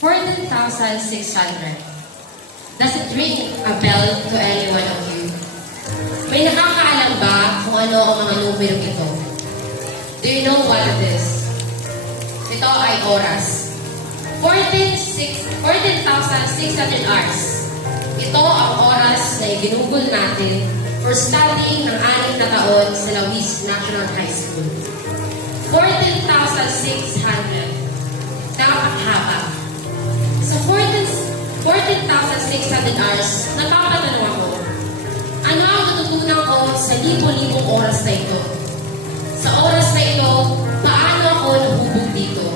14,600. Does it ring a bell to any one of you? May nakakaalam ba kung ano ang mga numero ito? Do you know what it is? Ito ay oras. 14,600 hours. Ito ang oras na iginugol natin for studying ng 6 na taon sa Lawis National High School. 14,600. Nakakaghaba. Sa 14,600 hours, napapatanong ako, ano ang natutunan ko sa libo-libong oras na ito? Sa oras na ito, paano ako nahubog dito?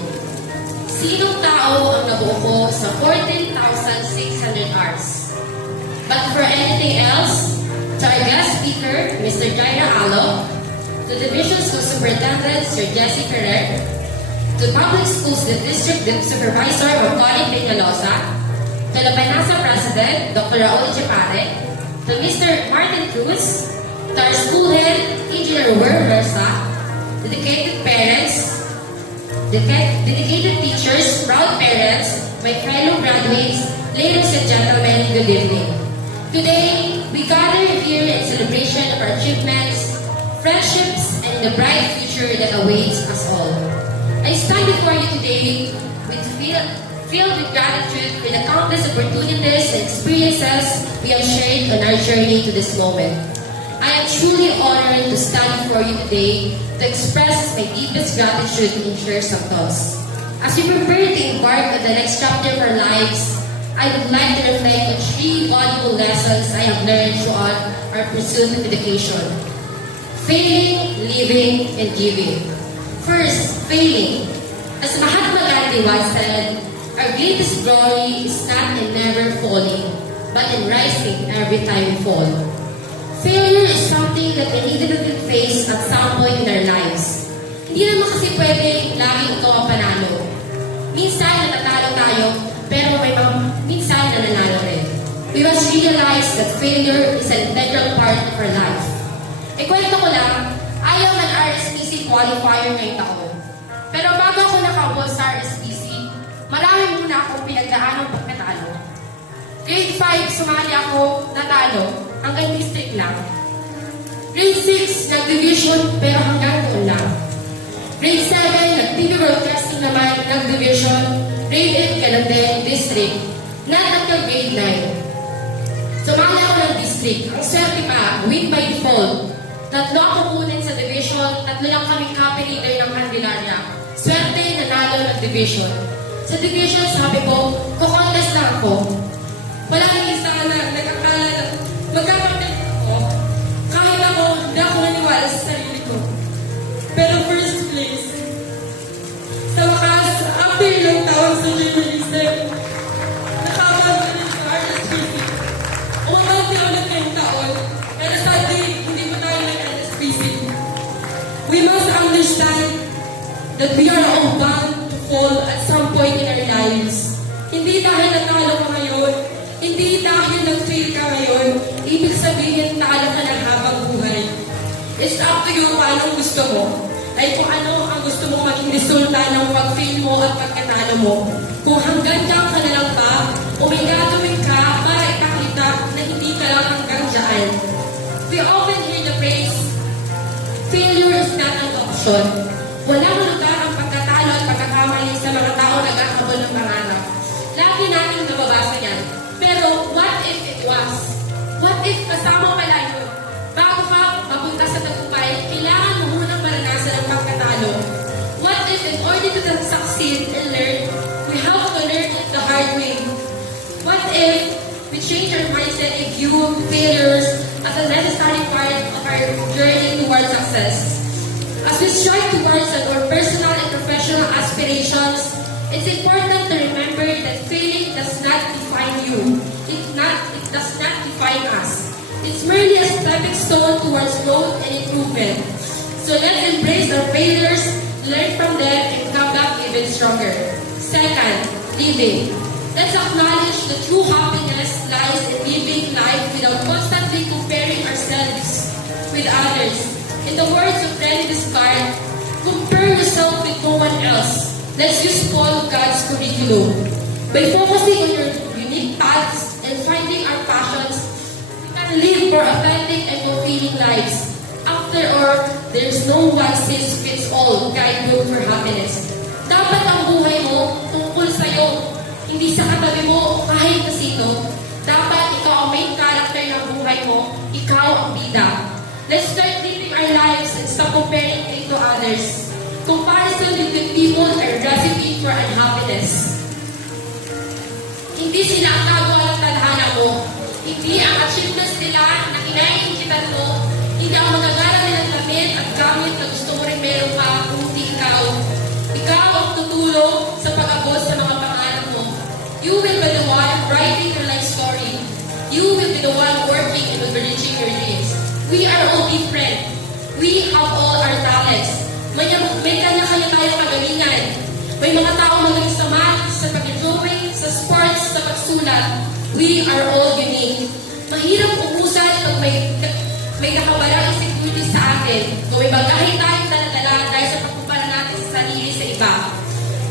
Sinong tao ang nabuo ko sa 14,600 hours? But for anything else, to our guest speaker, Mr. Jaira Alo, to the Division School Superintendent, Sir Jesse Ferrer, to Public Schools, the District Supervisor, or Colin Peñalosa, to the Panasa President, Dr. Raul Chepare, to Mr. Martin Cruz, to our school head, Engineer Wer Versa, dedicated parents, dedicated teachers, proud parents, my fellow graduates, ladies and gentlemen, good evening. Today, we gather here in celebration of our achievements, friendships, and the bright future that awaits us all. I stand before you today filled with gratitude for the countless opportunities and experiences we have shared on our journey to this moment. I am truly honored to stand before you today to express my deepest gratitude and share some thoughts. As we prepare to embark on the next chapter of our lives, I would like to reflect on 3 valuable lessons I have learned throughout our pursuit of education: failing, living, and giving. First, failing. As Mahatma Gandhi once said, our greatest glory is not in never falling, but in rising every time we fall. Failure is something that we inevitably face at some point in our lives. Hindi naman kasi pwede laging ito ang panalo. Minsan natatalo tayo, pero may minsan nananalo rin. We must realize that failure is an integral part of our life. Ikwento ko lang, ayaw ng RSPC qualifier ngayong taon. Pero bago ako nakabol sa RSPC, marami muna akong pinagdaanong pagkatalo. Grade 5, sumali ako, natalo, hanggang district lang. Grade 6, nag-division, pero hanggang doon lang. Grade 7, nag-TV broadcasting naman, nag-division. Grade 8, ganun din, district. Not until grade 9. Sumali ako ng district. Ang swerte pa, win by default. 3 ako kunin sa division, 3 lang kaming copy leader ng Candelaria. Swerte, nanalo ng division. Sa division, sabi ko, kukontest lang ako. Wala nang isa na nagkakala na magkakaroon ako. Kahit ako, hindi ako naniwala sa sarili ko. Pero first place, sa wakas, after ilang tawag sa journalism, nakabag na rin sa RSPC. Umabante ulit ngayong taon, pero sadly, hindi mo tayo nag-RSPC. We must understand that we are all bound to fall at some point in our lives. Hindi dahil natalo ka ngayon, hindi dahil nag-fail ka ngayon, ibig sabihin talo ka ng habang buhay. It's up to you kung anong gusto mo. Ay kung ano ang gusto mong maging resulta ng pag-fail mo at pagkatalo mo. Kung hanggang dyan ka na lang ba, o may gagawin ka para ipakita na hindi ka lang hanggang dyan. We often hear the phrase, failure is not an option. Walang lugar ang pagkatalo at pagkakamali sa mga tao na nagkakabol ng pangarap. Lagi natin nababasa yan. Pero what if it was? What if kasama pala yun? Bago ka mapunta sa tagumpay, kailangan mo munang maranasan ang pagkatalo. What if in order to succeed and learn, we have to learn it the hard way? What if we change our mindset and view failures as a necessary part of our journey towards success? As we strive towards our personal and professional aspirations, it's important to remember that failing does not define you. It does not define us. It's merely a stepping stone towards growth and improvement. So let's embrace our failures, learn from them, and come back even stronger. Second, living. Let's acknowledge that true happiness lies in living life without constantly comparing ourselves with others. In the words of René Descartes, compare yourself with no one else. Let's use Paul God's curriculum. By focusing on your unique paths and finding our passions, we can live more authentic and fulfilling lives. After all, there's no one-size-fits-all guidebook for happiness. Dapat ang buhay mo tungkol sa'yo, hindi sa katabi mo o kahit na sino. Dapat ikaw ang main character ng buhay mo, ikaw ang bida. Let's start living our lives and stop comparing it to others. Comparison between people are a recipe for unhappiness. Hindi sila ang nagawa ng tadhana mo. Hindi ang achievements nila na kinaiingitan mo. Hindi ang magagala nilang damit at gamit na gusto mo rin meron ka kung hindi ikaw. Ikaw ang tutulong sa pag-abot sa mga pangarap mo. You will be the one writing your life story. You will be the one working and reaching your dreams. We are all different. We have all our talents. May kanya-kanya tayong kagalingan. May mga tao magaling sa math, sa pag-drawing, sa sports, sa pagsulat. We are all unique. Mahirap umusan pag may nakabarang insecurity sa atin. Kung may bagahe tayong dala-dala dahil sa pagkumpara natin sa sarili sa iba.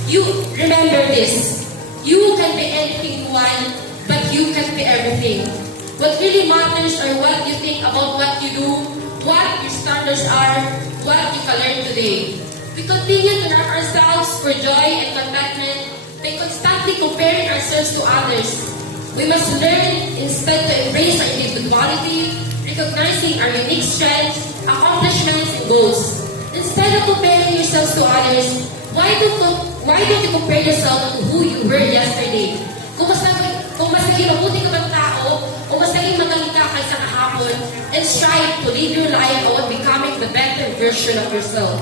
You remember this. You can be anything you want, but you can be everything. What really matters are what you think about what you do, what your standards are, what you can learn today. We continue to wrap ourselves for joy and contentment by constantly comparing ourselves to others. We must learn instead to embrace our individuality, recognizing our unique strengths, accomplishments, and goals. Instead of comparing yourselves to others, why don't you compare yourself to who you were yesterday? Kung mas naging mabuti ka bang tao, o mas naging magaling ka kaysa kahapon, and strive to live your life on becoming the better version of yourself.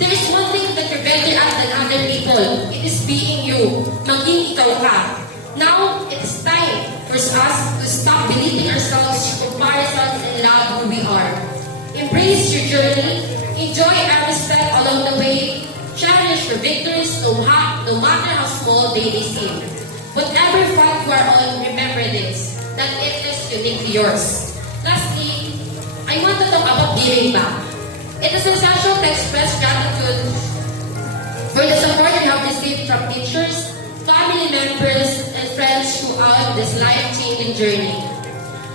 There is one thing that you're better at than other people. It is being you. Maging ikaw ka. Now, it is time for us to stop belittling ourselves through comparisons and love who we are. Embrace your journey. Enjoy every step along the way. Cherish your victories no matter how small they may seem. Whatever path you are on, remember this, that it is uniquely yours. Lastly, I want to talk about giving back. It is essential to express gratitude for the support we have received from teachers, family members, and friends throughout this life-changing journey.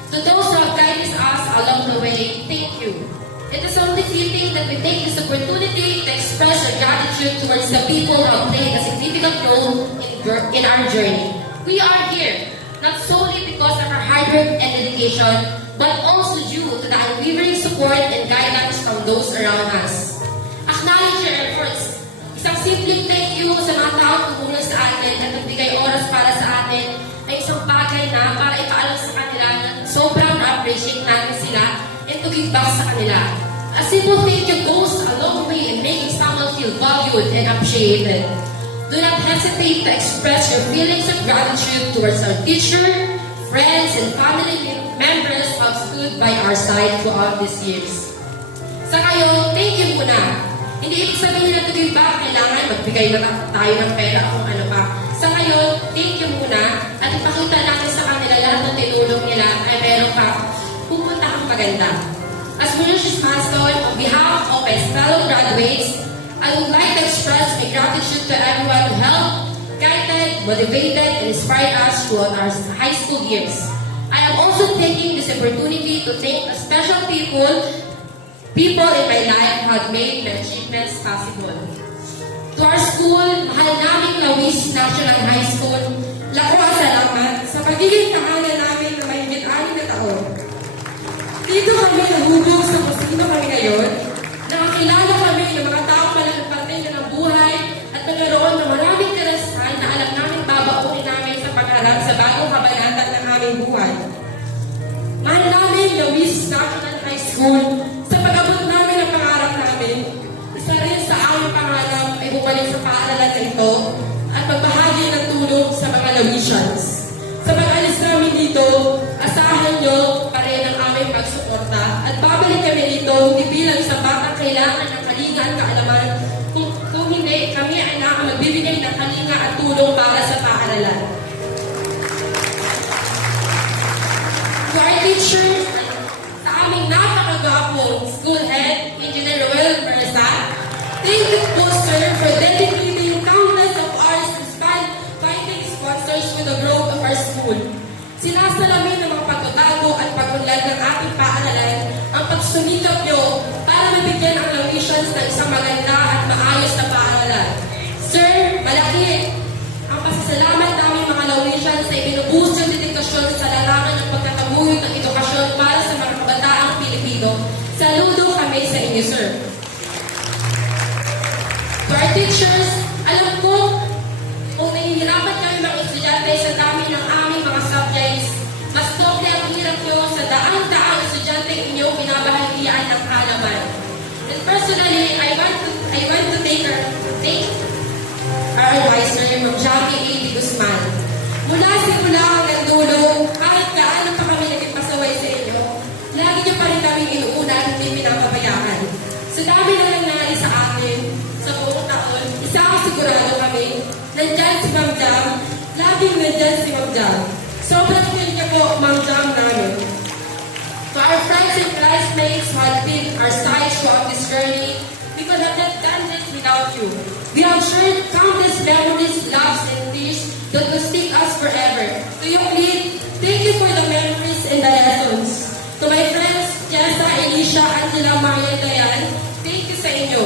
To those who have guided us along the way, thank you. It is only fitting that we take this opportunity to express our gratitude towards the people who have played a significant role in our journey. We are here, not solely because of our hard work and dedication, but also due to the unwavering support and guidance from those around us. Acknowledge your efforts. Isang simpleng thank you sa mga taong tumulong sa atin at nagbigay oras para sa atin ay isang bagay na para ipaalam sa kanila na sobrang appreciate natin sila and to give back sa kanila. A simple thank you goes a long way in making someone feel valued and appreciated. Do not hesitate to express your feelings of gratitude towards our teacher, friends, and family members who have stood by our side throughout these years. Sa kayo, thank you muna. Hindi ibig sabihin na to give back, kailangan magbigay na tayo ng pera kung ano pa. Sa ngayon, thank you muna at ipakita natin sa kanila lahat ng tinulong nila ay meron pa pupunta kang maganda. As we reach this milestone, on behalf of my fellow graduates, I would like to express my gratitude to everyone who helped, guided, motivated, and inspired us throughout our high school years. I am also taking this opportunity to thank the special people in my life who have made my achievements possible. To our school, mahal naming Lawis National High School, lako salamat sa pagiging tahanan namin na mahigit 6 na taon. Dito kami nahubog sa kung sino kami ngayon. Nakakilala kami ng mga taong malaking parte ng buhay at nagkaroon ng maraming karanasan na alam namin babaunin namin sa pagharap sa bagong kabanata ng aming buhay. Mahal namin Lawis National High School sa pag-abot namin ang pangarap namin. Isa rin sa aming pangarap ay bumalik sa paaralan na ito at magbahagi ng tulong sa mga Lawisians. Sa pag-alis namin dito, asahan nyo pa rin ang aming pagsuporta at babalik kami dito hindi bilang sa batang kailangan ng kalinga at kaalaman kung hindi kami ay magbibigay ng kalinga at tulong para sa paaralan. To our teachers, sa aming napakagwapong school head, Engineer Roel Marasa, thank you po sir for dedicating countless of hours to finding sponsors our school. Sinasalamin ng mga pagbabago at pag-unlad ng ating paaralan ang pagsumikap nyo para mabigyan ang Laotians ng isang maganda at maayos na paaralan. Sir, malaki ang pasasalamat namin mga Laotians sa ibinubuhos ng dedikasyon sa larangan ng pagkakabuyot ng edukasyon para sa mga kabataang Pilipino. Saludo kami sa inyo, sir. To our teachers, alam ko kung nahihirapan kami mga estudyante sa dami ng aming mga subjects, mas doble ang hirap nyo sa daan-daang estudyante inyong binabahagian ng kaalaman. And personally, I want to thank our advisor, Ma'am Jackie A. D. Guzman. Mula simula hanggang dulo, kahit gaano pa kami naging pasaway sa inyo, lagi niyo pa rin kami inuuna at hindi pinapabayaan. Sa dami na nangyari sa akin, sa buong taon, isa ang sigurado kami, nandyan si Ma'am Jam, laging nandyan si Ma'am Jam. Sobrang feel niya po, Ma'am Jam namin. To our friends and classmates who have been our side throughout this journey, we could have not done this without you. We have shared countless memories, loves, and tears that will stick us forever. To your lead, thank you for the memories and the lessons. To my friends, Jessa, Elisha, Angela, Maria, Dayan, thank you sa inyo.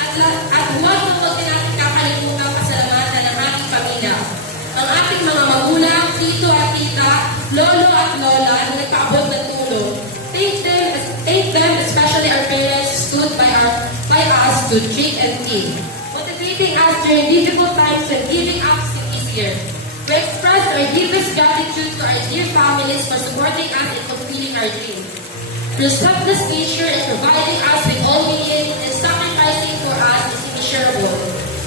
At huwag natin natin kakalimutan pasalamatan ng ating pamilya. Ang ating mga magulang, tito at tita, lolo at lola na nagpaabot ng tulong. Thank them, especially our parents, stood by us to trick and team, motivating us during difficult times and giving us easier. We express our deepest gratitude to our dear families for supporting us in fulfilling our dreams. Your selfless nature in providing us with all we need and sacrificing for us is immeasurable.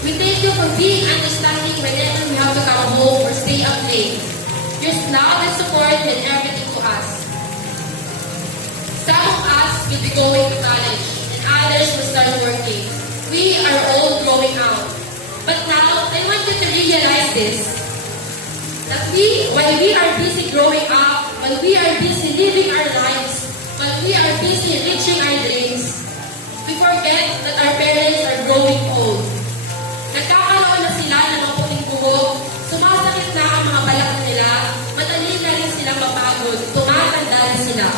We thank you for being understanding whenever we have to come home or stay up late. Your love and support mean everything to us. Some of us will be going to college and others will start working. We are all growing out. But now, I want you to realize this. That while we are busy growing up, while we are busy living our lives, while we are busy reaching our dreams, we forget that our parents are growing old. Nagkakaroon na sila ng mga puting buhok, sumasakit na ang mga balak nila, madali na rin silang mapagod, tumatanda rin sila.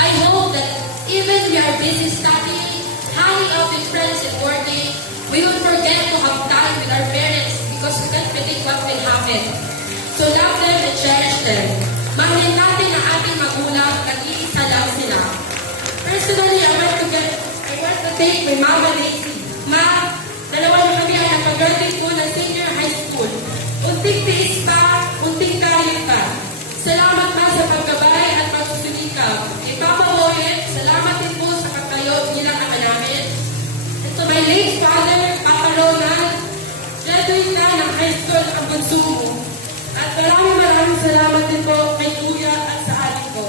I hope that even we are busy studying, hanging out with friends and working, we will forget to have time with our parents because we can't predict what will happen. So love them and cherish them. Mahalin natin ang ating magulang, nag-iisa lang sila. Personally, I want to thank my mama Daisy. Ma, dalawa na kami ang napag-graduate ko ng senior high school. Unting tiis pa, unting kayod pa. Salamat ma sa pagkabay at pagsusunikap. Papa Boyet, salamat din po sa pagkayo bilang ama namin. And to my late father, Papa Ronald, graduate na ng high school ang bunso mo. At maraming salamat din po kay Kuya at sa adik ko.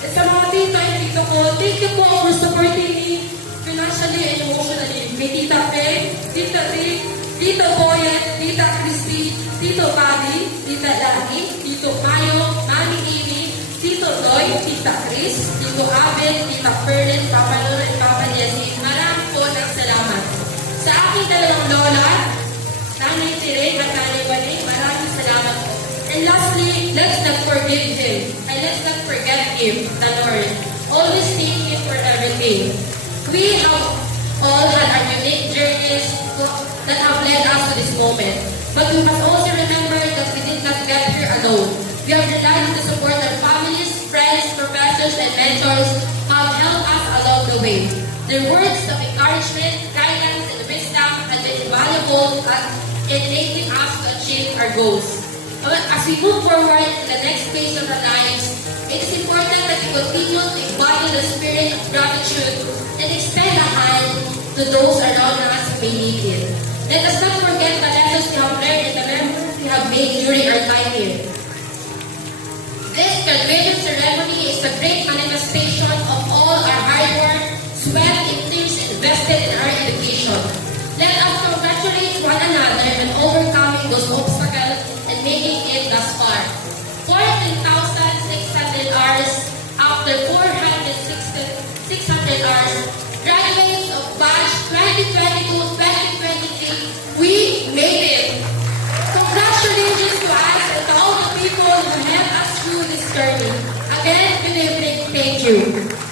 At sa mga tita at tito ko, thank you po for supporting me financially and emotionally. May Tita Pe, Tita Rick, Tito Boyet, Tita Christy, Tito Buddy, Tita Lani, Tito Mayo, Mami Amy, Tito Roy, Tita Chris, Tito Abel, Tita Fernan, Papa Lolo, at Papa Jessie. Maraming po ng salamat. Sa aking dalawang lola, Nanay Tere at Nanay Bani, maraming salamat po. And lastly, let's not forgive him. And let's not forget him, the Lord. Always thank him for everything. We have all had our unique journeys that have led us to this moment. But we must also remember that we did not get here alone. We have relied on the support of families, friends, professors, and mentors who have helped us along the way. Their words of encouragement, guidance, and wisdom have been invaluable in enabling us to achieve our goals. As we move forward to the next phase of our lives, it is important that we continue to embody the spirit of gratitude and extend a hand to those around us who may need it. Let us not forget the lessons we have learned and the memories we have made during our time here. This graduation ceremony is a great manifestation of all our hard work, sweat, and tears invested in our education. Let us congratulate one another on overcoming those obstacles and making it thus far. 14,600 hours after 600 hours, graduates of batch 2022-2023, we made it. Congratulations to us and to all the people Sterling. Again, thank you.